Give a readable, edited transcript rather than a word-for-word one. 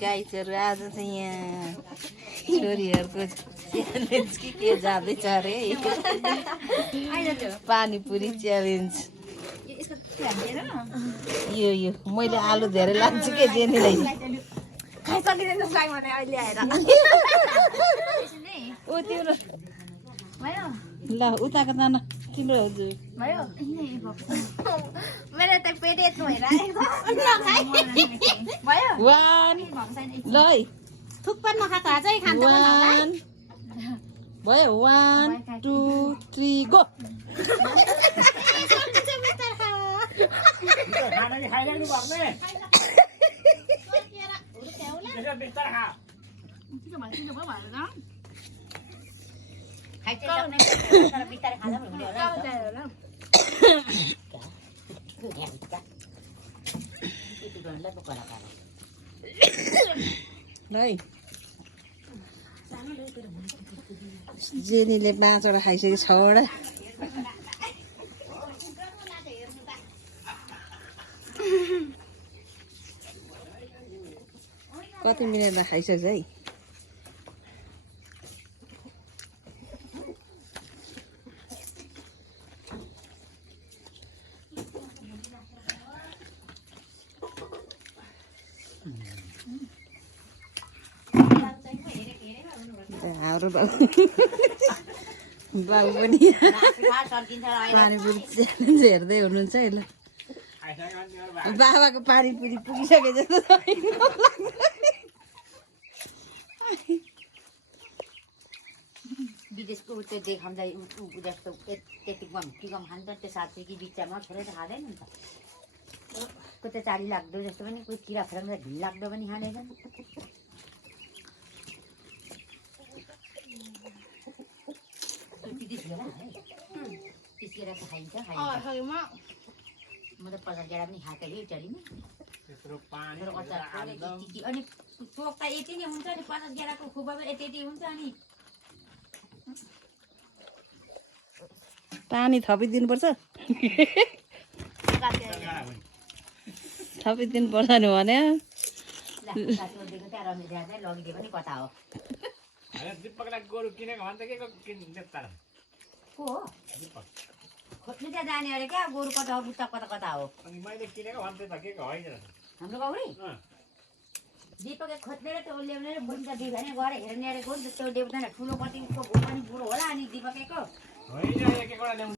गाईचहरू आज चाहिँ यहाँ छोरीहरूको च्यालेन्ज के जाँदैछ अरे पानीपुरी च्यालेन्ज यो मैले आलु धेरै लाग्छु के जेनीलाई ओ तिम्रो ल उताको जान किन हजुर ल थुक्पा नखाएको अझै खान्छ भयो 1 2 3 गो जेनीले 5 वटा खाइसक्यो 6 वटा कति मिनटमा खाइसक्छ है हाम्रो बाबु पनि पानीपुरी च्यालेन्ज हेर्दै हुनुहुन्छ है ल बाबाको पानीपुरी पुगिसके जस्तो विदेशको त्यो देखाउँदा जस्तो त्यति कम खान्छ त्यो साथी कि बिचमा छोडेर खाँदैन नि त कोही त चाली लाग्दो जस्तो पनि कोही किरा फरक ढिल लाग्दो पनि खाँदैछन् खाइन्छ म त 50 गेडा पनि खाएको थिएँ इटालीमा अनि चोक त यति नै हुन्छ नि 50 गेडाको खुबा यति हुन्छ अनि पानी थपिदिनुपर्छ थपिदिनुपर्छ नि भने लगिदियो पनि कता हो को हो खोज्नु त्यहाँ जाने अरे क्या गोरु कता हो बुट्टा कता हो हाम्रो गौरी दीपकले खोज्नेर त्यो ल्याउने बुझ्छ दुई भने गएर हेर्ने अरे गोरु त्यो देउता ठुलो कतिको पनि बुढो होला अनि दीपकको